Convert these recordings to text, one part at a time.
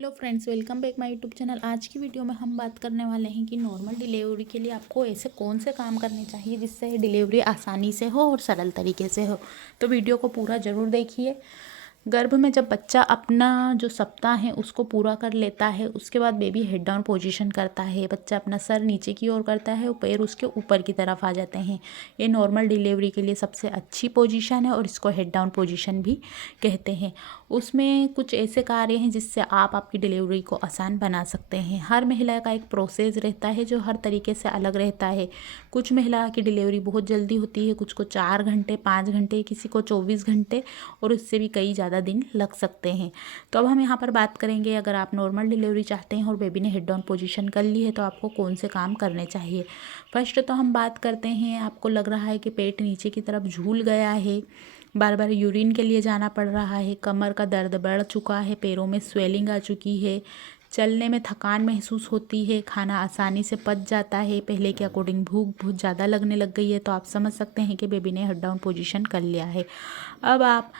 Hello friends, welcome back my YouTube channel. आज की video में हम बात करने वाले हैं कि नॉर्मल डिलीवरी के लिए आपको ऐसे कौन से काम करने चाहिए जिससे डिलीवरी आसानी से हो और सरल तरीके से हो। तो वीडियो को पूरा ज़रूर देखिए। गर्भ में जब बच्चा अपना जो सप्ताह है उसको पूरा कर लेता है, उसके बाद बेबी हेड डाउन पोजीशन करता है। बच्चा अपना सर नीचे की ओर करता है और पैर उसके ऊपर की तरफ आ जाते हैं। ये नॉर्मल डिलीवरी के लिए सबसे अच्छी पोजीशन है और इसको हेड डाउन पोजीशन भी कहते हैं। उसमें कुछ ऐसे कार्य हैं जिससे आप आपकी डिलीवरी को आसान बना सकते हैं। हर महिला का एक प्रोसेस रहता है जो हर तरीके से अलग रहता है। कुछ महिला की डिलीवरी बहुत जल्दी होती है, कुछ को 4 घंटे 5 घंटे, किसी को 24 घंटे और उससे भी कई ज़्यादा दिन लग सकते हैं। तो अब हम यहाँ पर बात करेंगे, अगर आप नॉर्मल डिलीवरी चाहते हैं और बेबी ने हेड डाउन पोजीशन कर ली है तो आपको कौन से काम करने चाहिए। फर्स्ट तो हम बात करते हैं, आपको लग रहा है कि पेट नीचे की तरफ झूल गया है, बार बार यूरिन के लिए जाना पड़ रहा है, कमर का दर्द बढ़ चुका है, पैरों में स्वेलिंग आ चुकी है, चलने में थकान महसूस होती है, खाना आसानी से पच जाता है, पहले के अकॉर्डिंग भूख बहुत ज़्यादा लगने लग गई है, तो आप समझ सकते हैं कि बेबी ने हेड डाउन पोजीशन कर लिया है। अब आप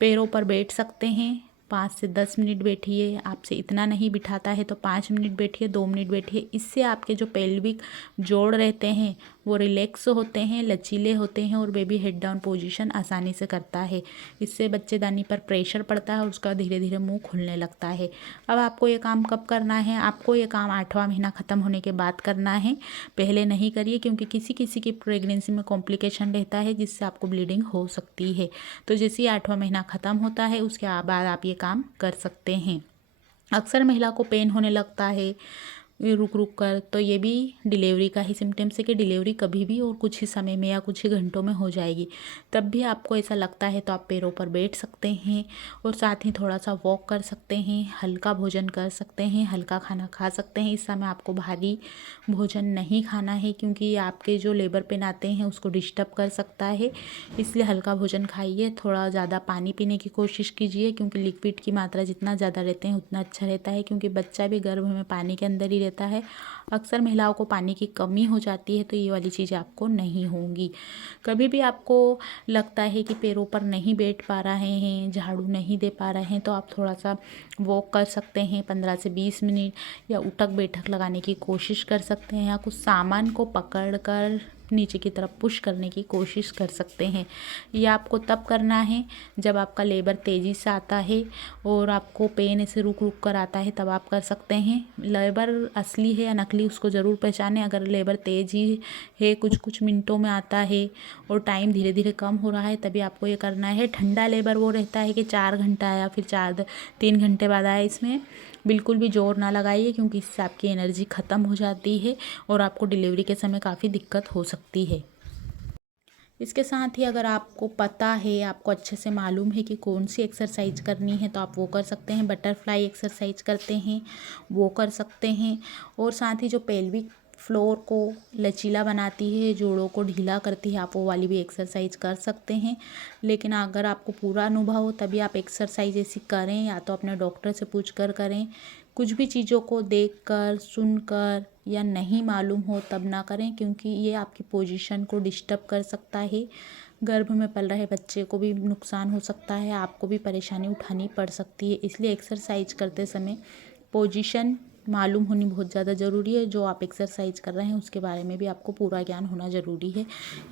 पैरों पर बैठ सकते हैं। 5 से 10 मिनट बैठिए। आपसे इतना नहीं बिठाता है तो 5 मिनट बैठिए, 2 मिनट बैठिए। इससे आपके जो पेल्विक जोड़ रहते हैं वो रिलैक्स होते हैं, लचीले होते हैं और बेबी हेड डाउन पोजीशन आसानी से करता है। इससे बच्चेदानी पर प्रेशर पड़ता है और उसका धीरे धीरे मुंह खुलने लगता है। अब आपको ये काम कब करना है? आपको ये काम 8वां महीना ख़त्म होने के बाद करना है। पहले नहीं करिए, क्योंकि किसी किसी की प्रेगनेंसी में कॉम्प्लिकेशन रहता है जिससे आपको ब्लीडिंग हो सकती है। तो जैसे ही 8वां महीना ख़त्म होता है उसके बाद आप ये काम कर सकते हैं। अक्सर महिला को पेन होने लगता है रुक रुक कर, तो ये भी डिलीवरी का ही सिम्टम्स है कि डिलीवरी कभी भी और कुछ ही समय में या कुछ ही घंटों में हो जाएगी। तब भी आपको ऐसा लगता है तो आप पैरों पर बैठ सकते हैं और साथ ही थोड़ा सा वॉक कर सकते हैं, हल्का भोजन कर सकते हैं, हल्का खाना खा सकते हैं। इस समय आपको भारी भोजन नहीं खाना है, क्योंकि ये आपके जो लेबर पेन आते हैं उसको डिस्टर्ब कर सकता है। इसलिए हल्का भोजन खाइए, थोड़ा ज़्यादा पानी पीने की कोशिश कीजिए, क्योंकि लिक्विड की मात्रा जितना ज़्यादा रहते हैं उतना अच्छा रहता है, क्योंकि बच्चा भी गर्भ में पानी के अंदर ही रहता है। अक्सर महिलाओं को पानी की कमी हो जाती है, तो ये वाली चीज़ें आपको नहीं होंगी। कभी भी आपको लगता है कि पैरों पर नहीं बैठ पा रहे हैं, झाड़ू नहीं दे पा रहे हैं, तो आप थोड़ा सा वॉक कर सकते हैं 15 से 20 मिनट, या उठक बैठक लगाने की कोशिश कर सकते हैं, या कुछ सामान को पकड़ कर नीचे की तरफ पुश करने की कोशिश कर सकते हैं। ये आपको तब करना है जब आपका लेबर तेज़ी से आता है और आपको पेन ऐसे रुक रुक कर आता है, तब आप कर सकते हैं। लेबर असली है या नकली उसको ज़रूर पहचानें। अगर लेबर तेज़ ही है, कुछ कुछ मिनटों में आता है और टाइम धीरे धीरे कम हो रहा है, तभी आपको ये करना है। ठंडा लेबर वो रहता है कि 4 घंटा या फिर 3 घंटे बाद आए, इसमें बिल्कुल भी जोर ना लगाइए, क्योंकि इससे आपकी एनर्जी ख़त्म हो जाती है और आपको डिलीवरी के समय काफ़ी दिक्कत हो सकती है। इसके साथ ही अगर आपको पता है, आपको अच्छे से मालूम है कि कौन सी एक्सरसाइज करनी है, तो आप वो कर सकते हैं। बटरफ्लाई एक्सरसाइज करते हैं वो कर सकते हैं, और साथ ही जो पेल्विक फ्लोर को लचीला बनाती है, जोड़ों को ढीला करती है, आप वो वाली भी एक्सरसाइज कर सकते हैं। लेकिन अगर आपको पूरा अनुभव हो तभी आप एक्सरसाइज ऐसी करें, या तो अपने डॉक्टर से पूछ कर करें। कुछ भी चीज़ों को देखकर, सुनकर या नहीं मालूम हो तब ना करें, क्योंकि ये आपकी पोजीशन को डिस्टर्ब कर सकता है। गर्भ में पल रहे बच्चे को भी नुकसान हो सकता है, आपको भी परेशानी उठानी पड़ सकती है। इसलिए एक्सरसाइज करते समय पोजीशन मालूम होनी बहुत ज़्यादा ज़रूरी है। जो आप एक्सरसाइज कर रहे हैं उसके बारे में भी आपको पूरा ज्ञान होना ज़रूरी है।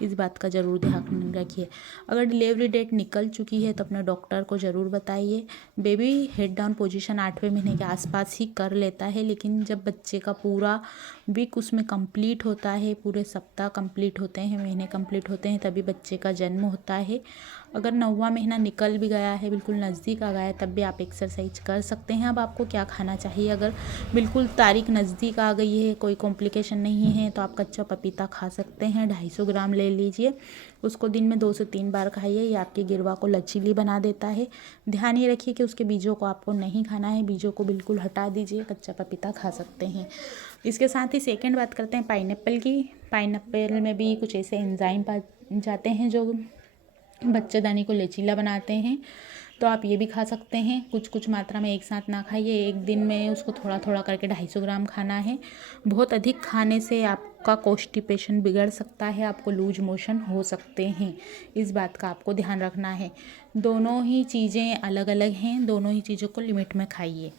इस बात का ज़रूर ध्यान रखिए। अगर डिलीवरी डेट निकल चुकी है तो अपने डॉक्टर को ज़रूर बताइए। बेबी हेड डाउन पोजीशन 8वें महीने के आसपास ही कर लेता है, लेकिन जब बच्चे का पूरा वीक उसमें कंप्लीट होता है, पूरे सप्ताह कंप्लीट होते हैं, महीने कंप्लीट होते हैं, तभी बच्चे का जन्म होता है। अगर 9वां महीना निकल भी गया है, बिल्कुल नज़दीक आ गया है, तब भी आप एक्सरसाइज कर सकते हैं। अब आपको क्या खाना चाहिए? अगर बिल्कुल तारीख नज़दीक आ गई है, कोई कॉम्प्लिकेशन नहीं है, तो आप कच्चा पपीता खा सकते हैं। 250 ग्राम ले लीजिए, उसको दिन में 2 से 3 बार खाइए। ये आपकी गिरवा को लचीली बना देता है। ध्यान ये रखिए कि उसके बीजों को आपको नहीं खाना है, बीजों को बिल्कुल हटा दीजिए, कच्चा पपीता खा सकते हैं। इसके साथ ही सेकेंड बात करते हैं पाइनएप्पल की। पाइनएप्पल में भी कुछ ऐसे एंजाइम पाए जाते हैं जो बच्चेदानी को लचीला बनाते हैं, तो आप ये भी खा सकते हैं। कुछ कुछ मात्रा में एक साथ ना खाइए, एक दिन में उसको थोड़ा थोड़ा करके 250 ग्राम खाना है। बहुत अधिक खाने से आपका कॉन्स्टिपेशन बिगड़ सकता है, आपको लूज मोशन हो सकते हैं। इस बात का आपको ध्यान रखना है। दोनों ही चीज़ें अलग अलग हैं, दोनों ही चीज़ों को लिमिट में खाइए।